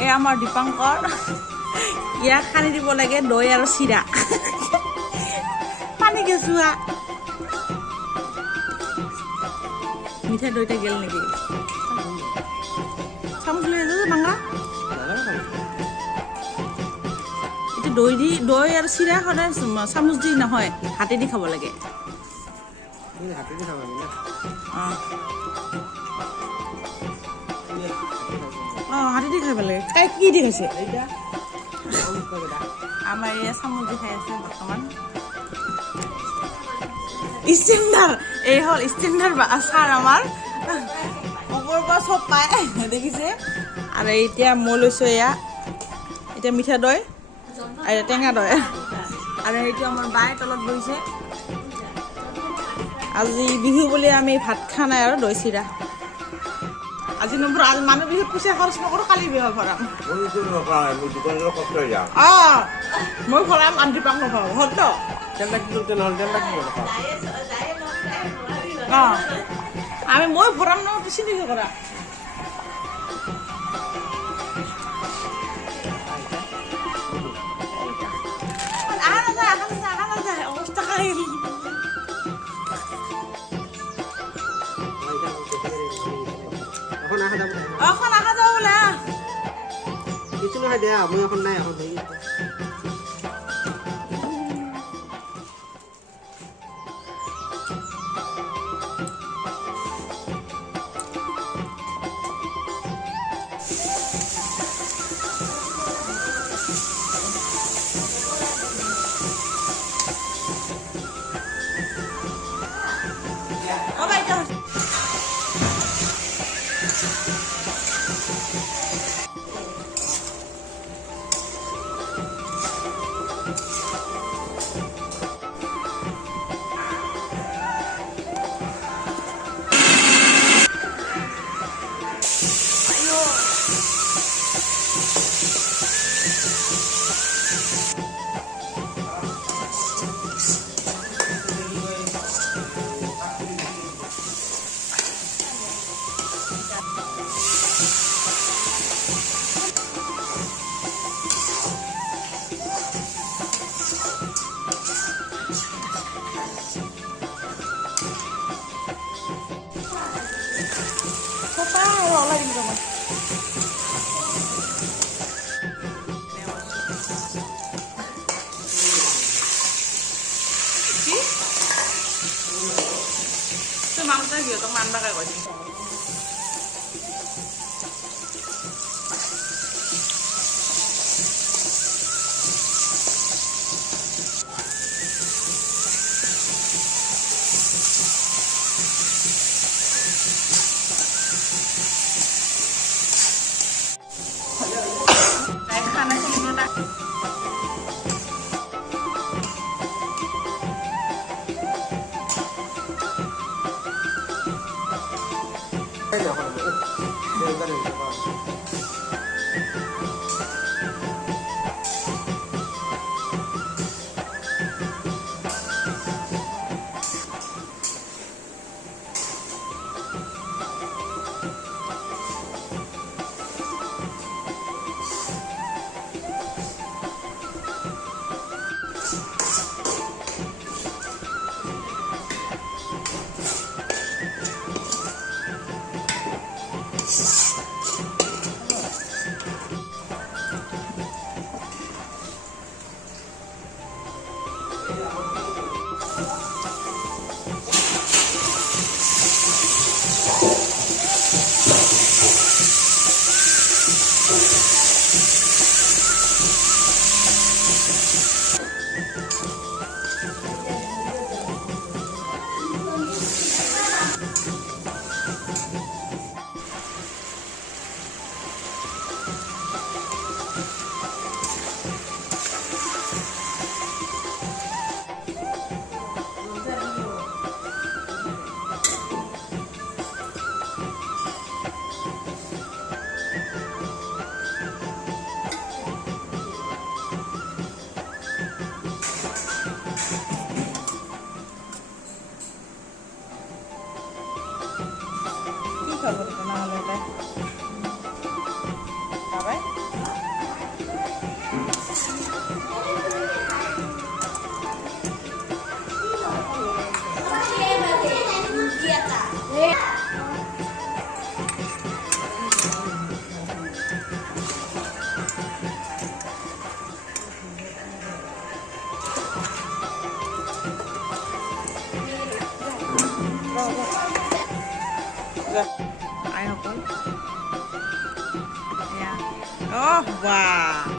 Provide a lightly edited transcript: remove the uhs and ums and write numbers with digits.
এই আমাৰ দীপাংকৰ ইয়াক সানি দিব লাগে দৈ আৰু চিৰা পানী কেঁচুৱা মিঠা দৈটা গেল নেকি চামুচ লৈ আছে মাংগা এতিয়া দৈ আৰু চিৰা সদায় চামুচ দি নহয় হাতেদি খাব লাগে হাতেদি খাব লাগে তাই কি দি খাইছে আমাৰ এয়া চামুচ দি খাই আছে বৰ্তমান ষ্টেণ্ডাৰ এই হ'ল ষ্টেণ্ডাৰ আচাৰ আমাৰ ওপৰৰ পৰা চব পায় দেখিছে আৰু এতিয়া মই লৈছোঁ এয়া এতিয়া মিঠা দৈ আৰু টেঙা দৈ আৰু সেইটো আমাৰ বাই তলত বহিছে আজি বিহু বুলি আমি ভাত খোৱা নাই আৰু দৈ চিৰা আজি নম্বৰ আজি মানুহ বিহুত পইচা খৰচ নকৰোঁ কালি বিহু ভৰাম মই ভৰাম আন্টি পাক নখাওঁ হয়তো আমি মই ভৰাম ন চিনি কৰা অৱস্থা খাই এখন আহা যাও বোলে কিছু নহয় দিয়া মই এখন নাই এখন ধৰি মাংস সিহঁতক মানবাকে কৈ দিম খাব না হলে বাবাই আইসকল এয়া অহ বাহ